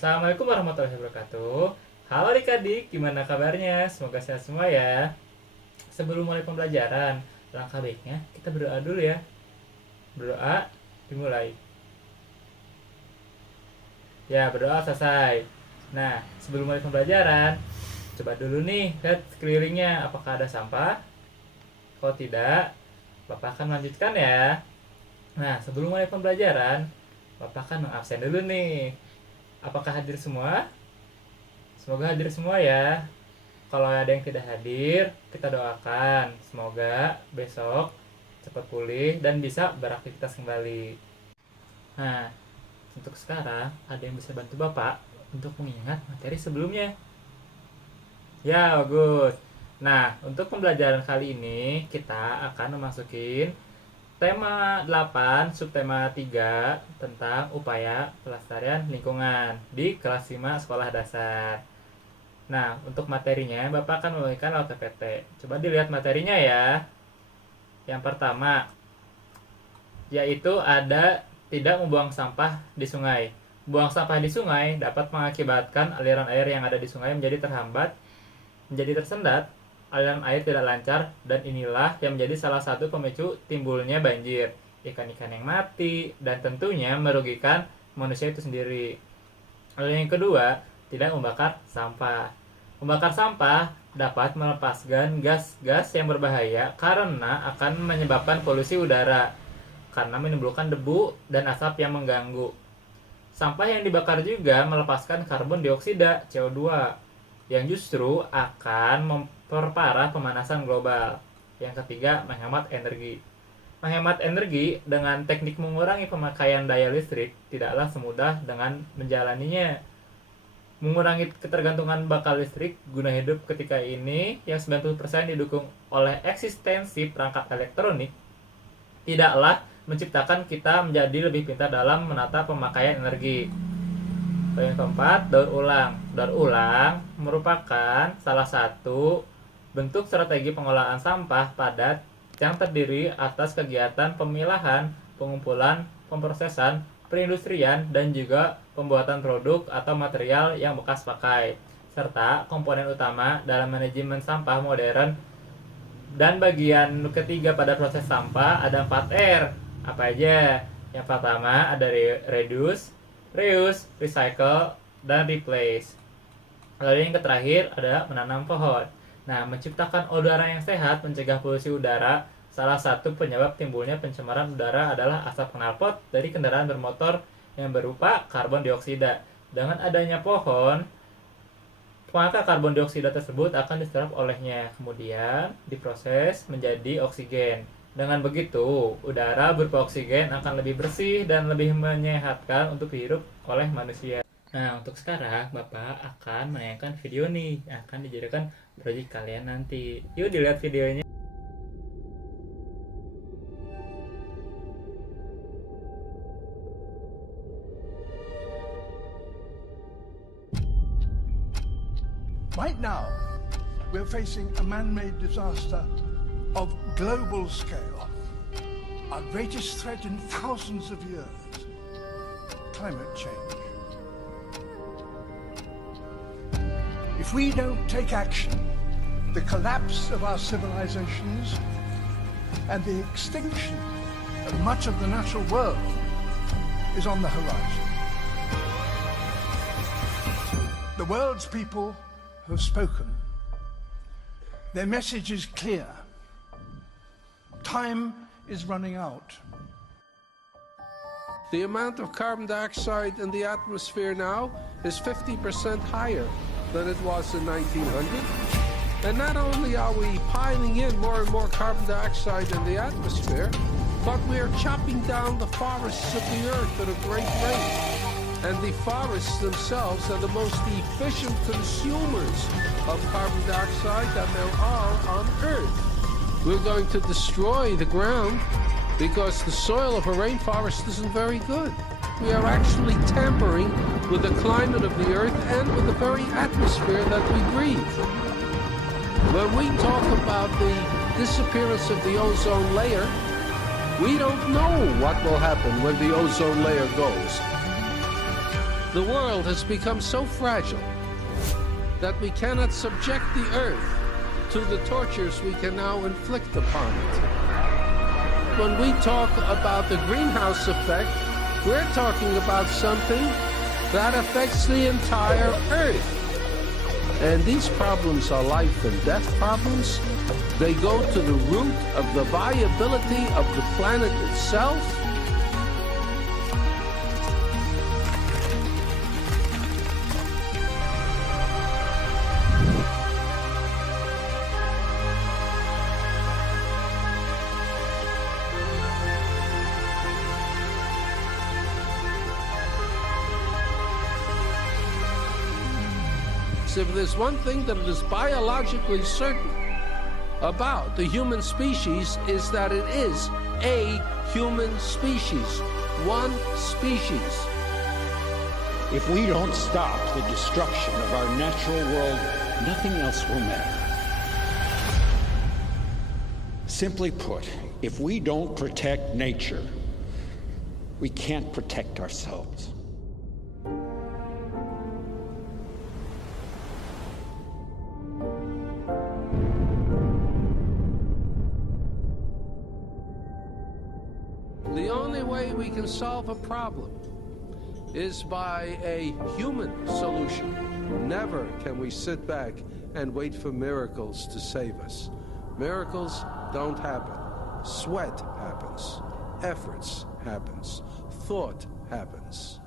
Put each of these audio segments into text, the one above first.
Assalamualaikum warahmatullahi wabarakatuh. Halo adik-adik, gimana kabarnya? Semoga sehat semua ya. Sebelum mulai pembelajaran, langkah baiknya kita berdoa dulu ya. Berdoa dimulai. Ya, berdoa selesai. Nah, sebelum mulai pembelajaran, coba dulu nih lihat sekelilingnya apakah ada sampah. Kalau tidak, Bapak akan melanjutkan ya. Nah, sebelum mulai pembelajaran, Bapak akan mengabsen dulu nih. Apakah hadir semua? Semoga hadir semua ya. Kalau ada yang tidak hadir, kita doakan semoga besok cepat pulih dan bisa beraktivitas kembali. Nah, untuk sekarang ada yang bisa bantu Bapak untuk mengingat materi sebelumnya. Ya, bagus. Nah, untuk pembelajaran kali ini kita akan memasukin tema 8, subtema 3 tentang upaya pelestarian lingkungan di kelas 5 sekolah dasar. Nah, untuk materinya Bapak akan memberikan lewat PPT. Coba dilihat materinya ya. Yang pertama, yaitu ada tidak membuang sampah di sungai. Buang sampah di sungai dapat mengakibatkan aliran air yang ada di sungai menjadi terhambat, menjadi tersendat, aliran air tidak lancar, dan inilah yang menjadi salah satu pemicu timbulnya banjir, ikan-ikan yang mati, dan tentunya merugikan manusia itu sendiri. Lalu yang kedua, tidak membakar sampah. Membakar sampah dapat melepaskan gas-gas yang berbahaya karena akan menyebabkan polusi udara, karena menimbulkan debu dan asap yang mengganggu. Sampah yang dibakar juga melepaskan karbon dioksida CO2 yang justru akan memperparah pemanasan global. Yang ketiga, menghemat energi. Menghemat energi dengan teknik mengurangi pemakaian daya listrik tidaklah semudah dengan menjalaninya. Mengurangi ketergantungan bakal listrik guna hidup ketika ini yang 90% didukung oleh eksistensi perangkat elektronik tidaklah menciptakan kita menjadi lebih pintar dalam menata pemakaian energi. Yang keempat, daur ulang. Daur ulang merupakan salah satu bentuk strategi pengolahan sampah padat yang terdiri atas kegiatan pemilahan, pengumpulan, pemrosesan, perindustrian, dan juga pembuatan produk atau material yang bekas pakai, serta komponen utama dalam manajemen sampah modern. Dan bagian ketiga pada proses sampah ada 4 R. Apa aja? Yang pertama ada reduce, reuse, recycle, dan replace. Lalu yang terakhir ada menanam pohon. Nah, menciptakan udara yang sehat, mencegah polusi udara. Salah satu penyebab timbulnya pencemaran udara adalah asap knalpot dari kendaraan bermotor yang berupa karbon dioksida. Dengan adanya pohon, maka karbon dioksida tersebut akan diserap olehnya, kemudian diproses menjadi oksigen. Dengan begitu, udara berupa oksigen akan lebih bersih dan lebih menyehatkan untuk dihirup oleh manusia. Nah, untuk sekarang Bapak akan menayangkan video nih yang akan dijadikan proyek kalian nanti. Yuk dilihat videonya. Right now, we're facing a man-made disaster of global scale, our greatest threat in thousands of years, climate change. If we don't take action, the collapse of our civilizations and the extinction of much of the natural world is on the horizon. The world's people have spoken. Their message is clear. Time is running out. The amount of carbon dioxide in the atmosphere now is 50% higher than it was in 1900. And not only are we piling in more and more carbon dioxide in the atmosphere, but we are chopping down the forests of the earth at a great rate. And the forests themselves are the most efficient consumers of carbon dioxide that there are on Earth. We're going to destroy the ground because the soil of a rainforest isn't very good. We are actually tampering with the climate of the Earth and with the very atmosphere that we breathe. When we talk about the disappearance of the ozone layer, we don't know what will happen when the ozone layer goes. The world has become so fragile that we cannot subject the earth to the tortures we can now inflict upon it. When we talk about the greenhouse effect, we're talking about something that affects the entire earth. And these problems are life and death problems. They go to the root of the viability of the planet itself. If there's one thing that is biologically certain about the human species is that it is a human species, one species. If we don't stop the destruction of our natural world, nothing else will matter. Simply put, if we don't protect nature, we can't protect ourselves. The only way we can solve a problem is by a human solution. Never can we sit back and wait for miracles to save us. Miracles don't happen. Sweat happens. Efforts happens. Thought happens.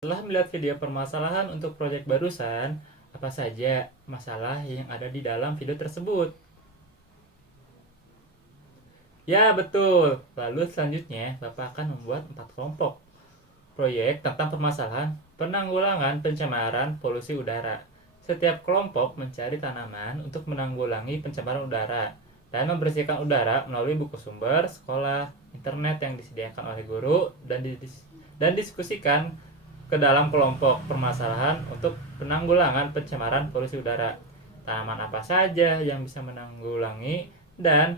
Setelah melihat video permasalahan untuk proyek barusan, apa saja masalah yang ada di dalam video tersebut? Ya, betul. Lalu selanjutnya, Bapak akan membuat 4 kelompok proyek tentang permasalahan penanggulangan pencemaran polusi udara. Setiap kelompok mencari tanaman untuk menanggulangi pencemaran udara dan membersihkan udara melalui buku sumber, sekolah, internet yang disediakan oleh guru, dan diskusikan ke dalam kelompok permasalahan untuk penanggulangan pencemaran polusi udara. Tanaman apa saja yang bisa menanggulangi dan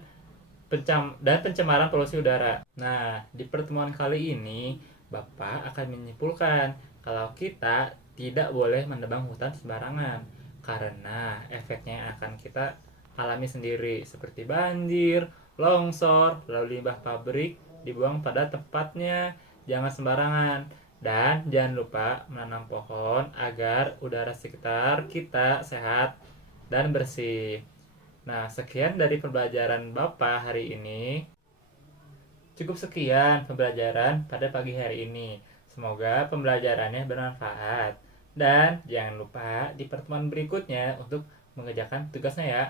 pencemaran polusi udara. Nah, di pertemuan kali ini Bapak akan menyimpulkan kalau kita tidak boleh menebang hutan sembarangan karena efeknya akan kita alami sendiri seperti banjir, longsor, lalu limbah pabrik dibuang pada tempatnya, jangan sembarangan. Dan jangan lupa menanam pohon agar udara sekitar kita sehat dan bersih. Nah, sekian dari pembelajaran Bapak hari ini. Cukup sekian pembelajaran pada pagi hari ini. Semoga pembelajarannya bermanfaat. Dan jangan lupa di pertemuan berikutnya untuk mengerjakan tugasnya ya.